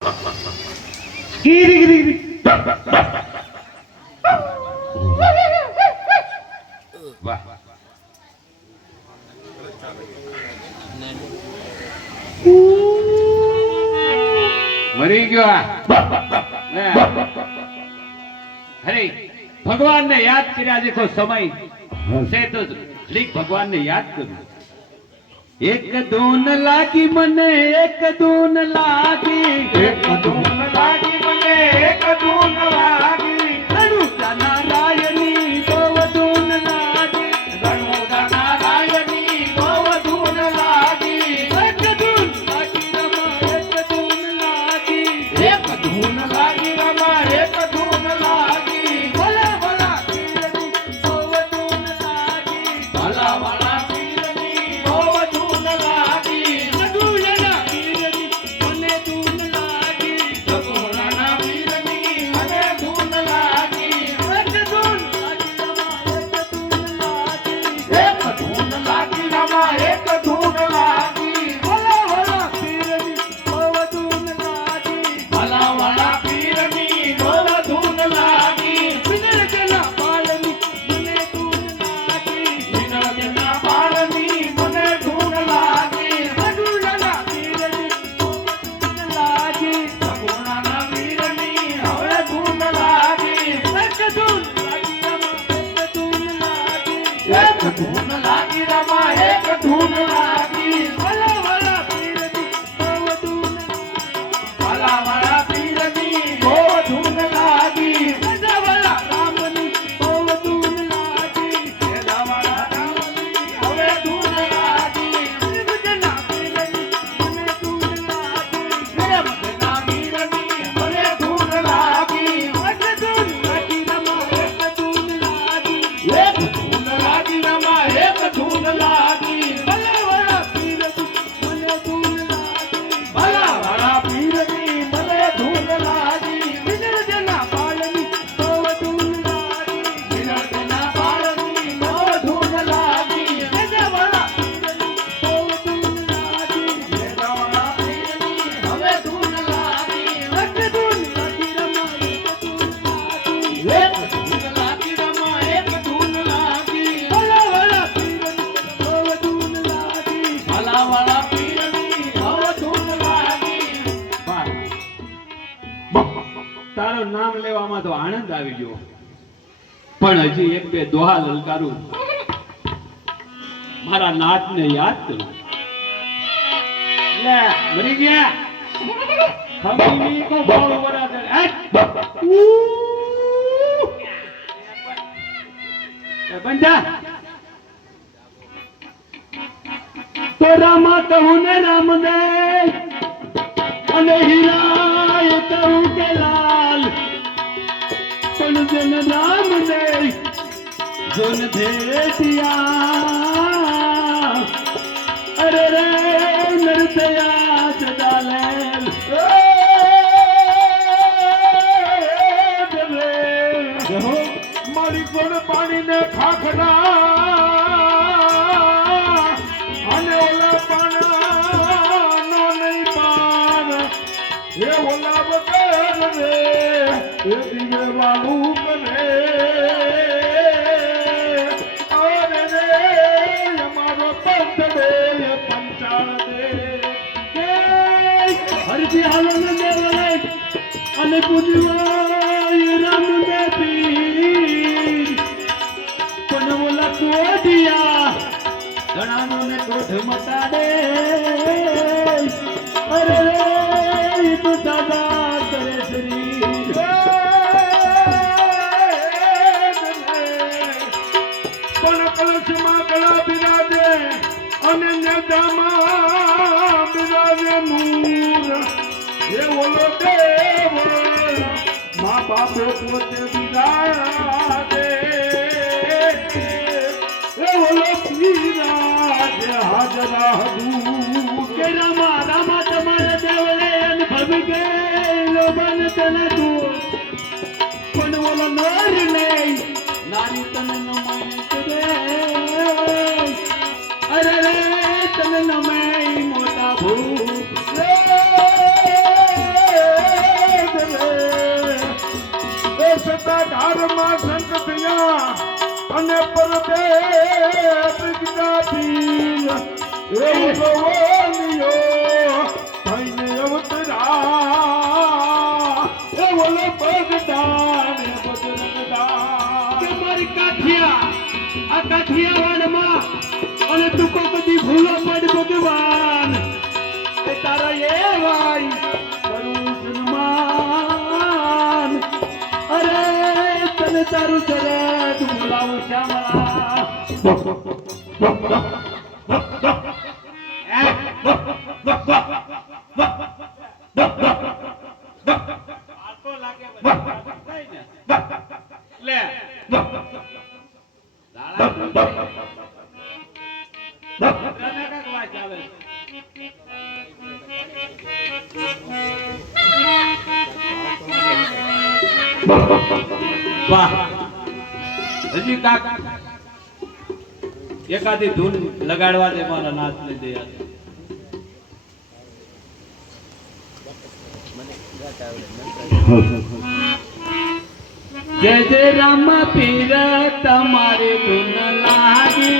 ગીરી ગીરી ગીરી વાહ મરી ગયો અરે ભગવાન ને યાદ કર્યા જેખો સમય છે તો લીક ભગવાન ને યાદ કરું એક દૂન લાગી મને એક દૂન લાગી એક ધૂન લાગી મને એક ધૂન લાગી રણુજા નારાયણી બહુ દૂન લાગી રણુજા નારાયણી બહુ ધૂન લાગી એક દૂન લાગી રમા એક દૂન લાગી એક ધૂન લાગી રમા એક ધૂન લાગી ભલા ભલા પીરની બહુ દૂન લાગી ભલા ભલા પીરની બહુ ધૂન લાગી રઘુયના પીરની મને દૂન લાગી સગુણાના પીરની મને ધૂન લાગી એક દૂન લાગી રમા એક દૂન લાગી એક ધૂન લાગી રમા એક ધૂન લાગી ભલા ભલા પીરની બહુ દૂન લાગી ભલા ભલા પીરની બહુ ધૂન લાગી વિનરજના પાલની મને દૂન લાગી વિનોદના બાળની મને ધૂન લાગી રઘુયના પીરની બહુ દૂન લાગી સગુણાના વીરની હવે ધૂન લાગી એક દૂન લાગી રમા એક દૂન લાગી એક ધૂન લાગી રમા એક ધૂન લાગી ભલા ભલા પીરની બહુ દૂન ભલા ભલા પીરની બહુ ધૂન લાગી ભલા ભલા રામની બહુ દૂન લાગી વેદાવાળા રામની હવે ધૂન લાગી વિનરજના પીરની મને દૂન લાગી પ્રેમના વીરની મને ધૂન લાગી એક દૂન લાગી રમા એક દૂન લાગી એક ધૂન લાગી રમા એક ધૂન લાગી ભલા ભલા પીરની મને દૂન લાગી ભલા ભલા પીરની મને ધૂન લાગી વિનરજના પાલની બહુ દૂન લાગી વિનોદના બાળની બહુ ધૂન લાગી ભલા ભલા પીરની બહુ દૂન લાગી વેદાવાળા પીરની હવે ધૂન લાગી એક દૂન લાગી રમા એક દૂન લાગી એક ધૂન લાગી રમા એક ધૂન લાગી ભલા ભલા પીરની બહુ દૂન લાગી ભલા વાળા પીરની હવે ધૂન લાગી તારું નામ લેવામાં તો આનંદ આવી ગયો પણ હજી એક બે દોહા લલકારું મારા નાથને યાદ કરું લે મરી ગયા ખમીની કો બોલ બરાબર બંધા તો રામા કહું ને રામને અને હીરાય કહું કે લાલ પણ જન રામ ને જોન ભેટિયા અરે રે નરતયા સદાલે મારી કોણ પાણીને ખાખરા અને ઓલા પાણા નહીં પાર એ ઓલા વગર રે એ દિવે વાલું કરે અરે રે અમારો પંથ દે પંચાળ દે હરજી હાલો ને દેવલે અને પૂજવાય રામ ને પીર પણ ઓલા કોઢિયા ઘણાનો ને ક્રોધ મટાડે અરે રે ઈ તો સદા કરે શ્રી પણ કલશમાં ગળા બિરાજે અને નેજામાં બિરાજે મૂર એ ઓલો દેવ મા બાપો પોતે બિરાજે એ ઓલો બિરાજે હાજરા હજૂર કે રામા રામા તમારે દેવલે અનુભવ ગયેલો બન તને તું પણ ઓલો નર નહીં નારી તને નમય દે અરે રે તને નમય મોટા ભૂ પરમાં સંત થયા અને પરબે પ્રગટાથી એ ભગવાનિયો થઈને અવતરા એ બોલે બગદાન બજરંગદાન કે મારી કાઠિયા આ કાઠિયાવાડમાં અને તું કો બધી ભૂલો પડ ભગવાન એ તારા એવાય કરું સન્માન અરે તને તારું ચરત બોલાવું શ્યામળા વાહ હજી કાક એકાદી ધૂન લગાડવા દે મારા નાથ ને દે જય જય રામ પીર તમારી ધૂન લાગી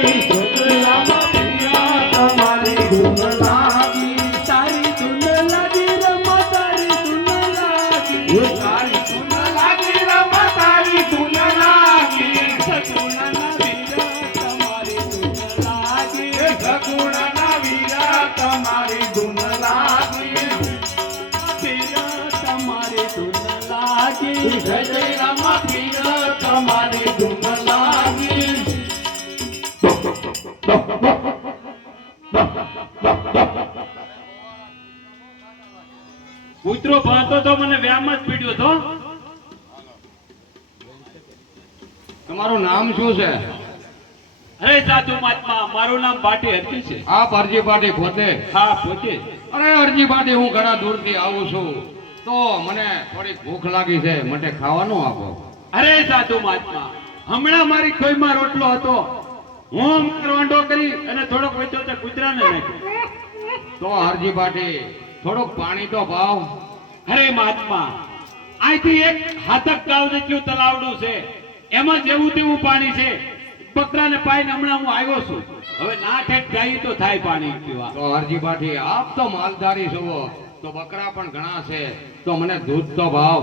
રામ પિયા તમારી ધૂન લાગી તારી ધૂન લાગી રમ તારી ધૂન લાગી તારી ધૂન લાગી રમ તારી ધૂન લાગી સગુણના વીર તમારી ધૂન લાગી સગુણના વીરા તમારી ધૂન લાગી પીર તમારી ધૂન લાગી જય જય રામ પીર તમારી ધૂન લાગી કૂતરો ભાતો તો મને વ્યામ જ પીડ્યો તો તમારું નામ શું છે? અરે સાધુ મહાત્મા મારું નામ પાટી હરકી છે આપ અરજી પાટી પોતે? હા પોતે અરે અરજી પાટી, હું ઘણા દૂરથી આવું છું તો મને થોડીક ભૂખ લાગી છે, મને ખાવાનું આપો. અરે સાધુ મહાત્મા હમણાં મારી ખોઈમાં રોટલો હતો, હું રોંઢો કરી અને થોડોક વેચો તે કૂતરાને નાખ્યો. તો અરજી પાટી થોડુંક પાણી તો ભાવ. અરે મહાત્મા અહીંથી એક હાથક ગાવ જેટલું તલાવડું છે, એમાં જેવું તેવું પાણી છે. બકરાને પાઈને હમણાં હું આવ્યો છું, હવે ના ઠેક જાય તો થાય પાણી પીવા. તો અરજી પાટી આપ તો માલધારી છો, તો બકરા પણ ઘણા છે, તો મને દૂધ તો ભાવ.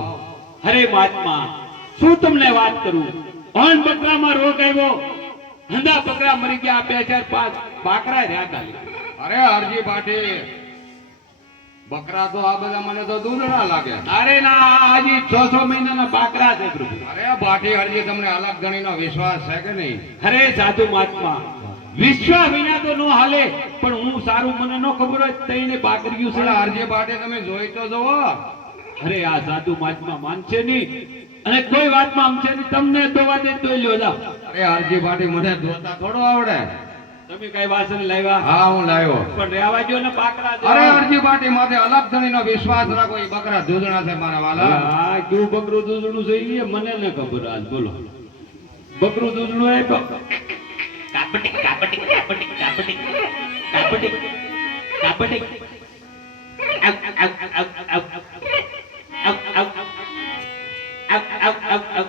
અરે મહાત્મા શું તમને વાત કરું, પણ બકરામાં રોગ આવ્યો, હંધા બકરા મરી ગયા, 2 4 5 બાકરા રહ્યા ખાલી. અરે અરજી પાટી બકરા તો આ બધા મને તો દૂધ ના લાગે. અરે ના હજી 6 મહિનાના બાકરા છે પ્રભુ. અરે પાટી હરજી તમને અલગ ગણીનો વિશ્વાસ છે કે નહીં? અરે સાધુ મહાત્મા વિશ્વાસ વિના તો નો હાલે, પણ હું સારું મને નો ખબર હોય તઈને બાકર્યું છે. પણ અરજી પાટી તમે જોઈ તો જુઓ. અરે આ સાધુ મહાત્મા માનશે નહીં અને કોઈ વાતમાં આમશે નહીં, તમને દોવા દે તો લ્યો જાઓ. અરે અરજી પાટી મને દોતા થોડો આવડે. તમે કઈ વાસણ લાવ્યા? હા હું લાવ્યો. પણ રહેવા દ્યો ને બાકરા જો. અરે અરજી પાટી માથે અલગ ધણીનો વિશ્વાસ રાખો, એ બકરા દૂધણા છે મારા વાલા. હા કેવું બકરું દૂધણું છે એ મને ન ખબર. આજ બોલો બકરું દૂધણું એ તો કાપટી કાપટી કાપટી કાપટી કાપટી કાપટી આવ આવ આવ આવ આવ આવ આવ આવ આવ આવ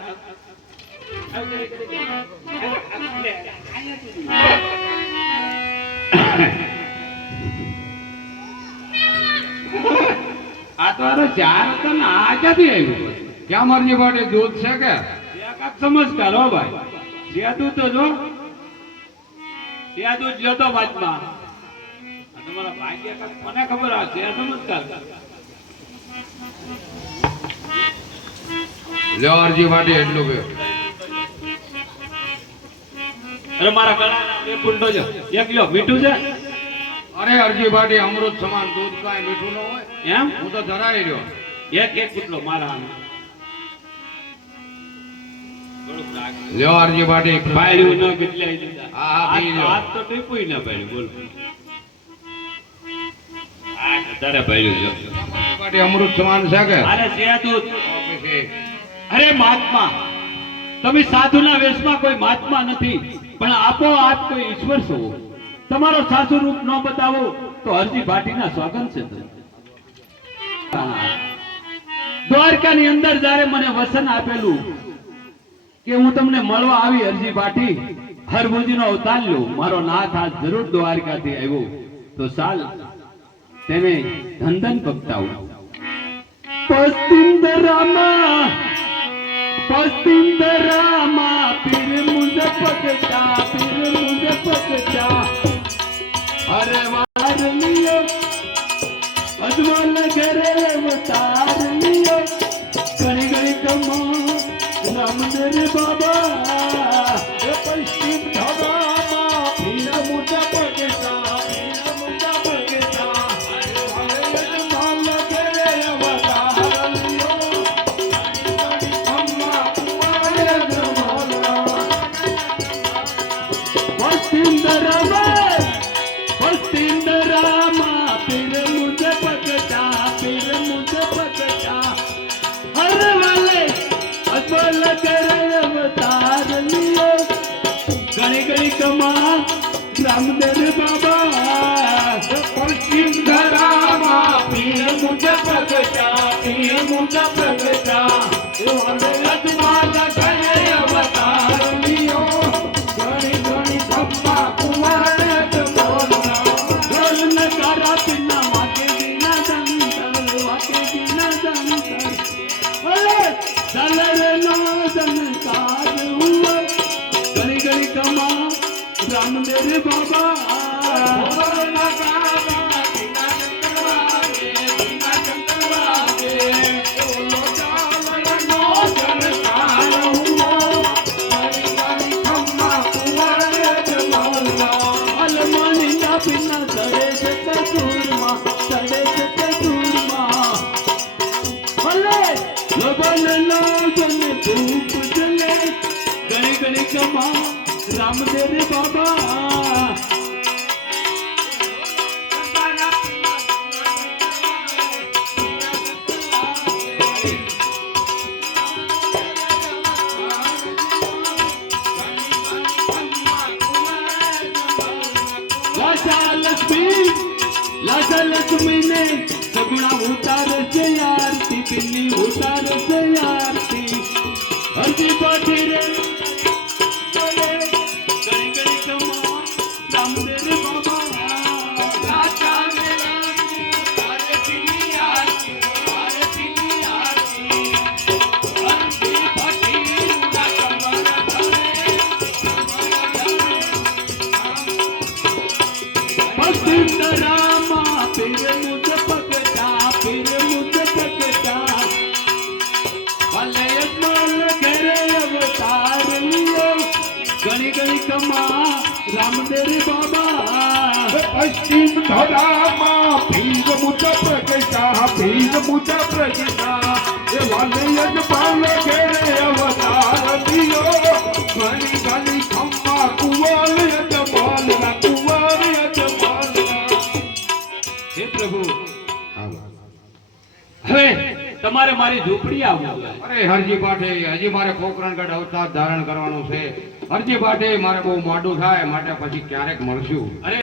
આ તો આરો ચાર હતો ને આ ક્યાંથી આવ્યું? ક્યાં અરજી પાટી દૂધ છે કે? કાક સમજકાર હો ભાઈ, સેદું તો જો સેદું જ જોતો વાતમાં. આ તમારા ભાગ્ય કાક મને ખબર આ છે સમજકાર. લ્યો અરજી પાટી એટલું પીઓ. અરે મારા ગળા બે પૂંડો જો એક લ્યો મીઠું છે. અરે અરજી પાટી અમૃત સમાન દૂધ કાંઈ મીઠું ન હોય. એમ હું તો ધરાઈ રહ્યો. એક એક કેટલો મારા આને. લ્યો અરજી પાટી બાયડું ન કેટલાય દીધા. હા, હા, પી લ્યો. હાથ તો ટીપુય ના બાયડું બોલો. આ વધારે બાયડું જો. અરજી પાટી અમૃત સમાન છે કે? અરે સેદું. પછી અરે મહાત્મા તમે સાધુના વેશમાં કોઈ મહાત્મા નથી, પણ આપોઆપ કોઈ ઈશ્વર છો. તમારો સાસુ રૂપ ન બતાવો તો અરજી ભાટીના સ્વાગત છે. દ્વારકાની અંદર જ્યારે મને વસન આપેલું કે હું તમને મળવા આવી અરજી પાઠી હરભુજીનો અવતાર લઉં, મારો નાથ આજ જરૂર દ્વારકાથી આવ્યો તો સાલ તેને ધંધન પગતાવું. પશ્ચિમ દરામાં પીર મુંજ પગટા, પીર મુંજ પગટા અરે વાર લિયો અજમલ ઘરે અવતાર લિયો, ઘણી ઘણી કમા રામદેવ બાબા. પશ્ચિમ ધરામાં પીર મુંજ પગટા, પીર મુંજ પગટા અજમલ ઘરે અવતાર લિયો, ખમ્મા કુંવર અજમલના. પશ્ચિમ દરામાં પીર મુંજ પગટા, પીર મુંજ પગટા અરે વાલે અજમલ ઘરે અવતાર લિયો, ઘણી ઘણી કમા રામદેવ બાબા. પશ્ચિમ ધરામાં પીર મુંજ પગટા, પીર મુંજ પગટા અજમલ ઘરે અવતાર લિયો, ઘણી ઘણી ખમ્મા કુંવર અજમલના. ઢોલ નગારા પીના વાગે દીના દંતર, વાગે દીના દંતર અરે દલરનો દંતાર હુઆ, ઘણી ઘણી કમા રામદેવ બાબા. અલમાણીના પીના સડે છે કસૂરમાં, સડે છે કસૂરમાં ભલે લગન લગન ધૂપ જલે, ઘણી ઘણી કમા રામદેવ બાબા. લાજા લક્ષ્મી ને સગુણા ઉતાર છે આરતી, બિલ્લી ઉતાર છે આરતી હરજી પાઠી રે બોલે, ઘણી ઘણી કમા રામદેવ બાબા. રાજા મેરાની આરતીની આરતી, આરતીની આરતી હરજી પાઠી ના કમર ધરે, પશ્ચિમ દરામાં પીર મુંજ પગટા, પીર મુંજ પગટા ભલે અજમલ ઘરે અવતાર લિયો, ઘણી ઘણી કમા રામદેવ બાબા. પશ્ચિમ ધરામાં પીર મુંજ પ્રગટા, પીર મુંજ પ્રગટા એ વાલે અજમલ ઘરે અવતાર લિયો, ઘણી ઘણી ખમ્મા કુંવર અજમલના, કુંવર અજમલના. હે પ્રભુ હવે તમારે મારી ઝૂંપડી આવવું. અરે હરજી પાઠે હજી મારે પોકરણગઢ અવતાર ધારણ કરવાનું છે. હરજી પાઠે મારે બહુ મોડું થાય માટે પછી ક્યારેક મળશું. અરે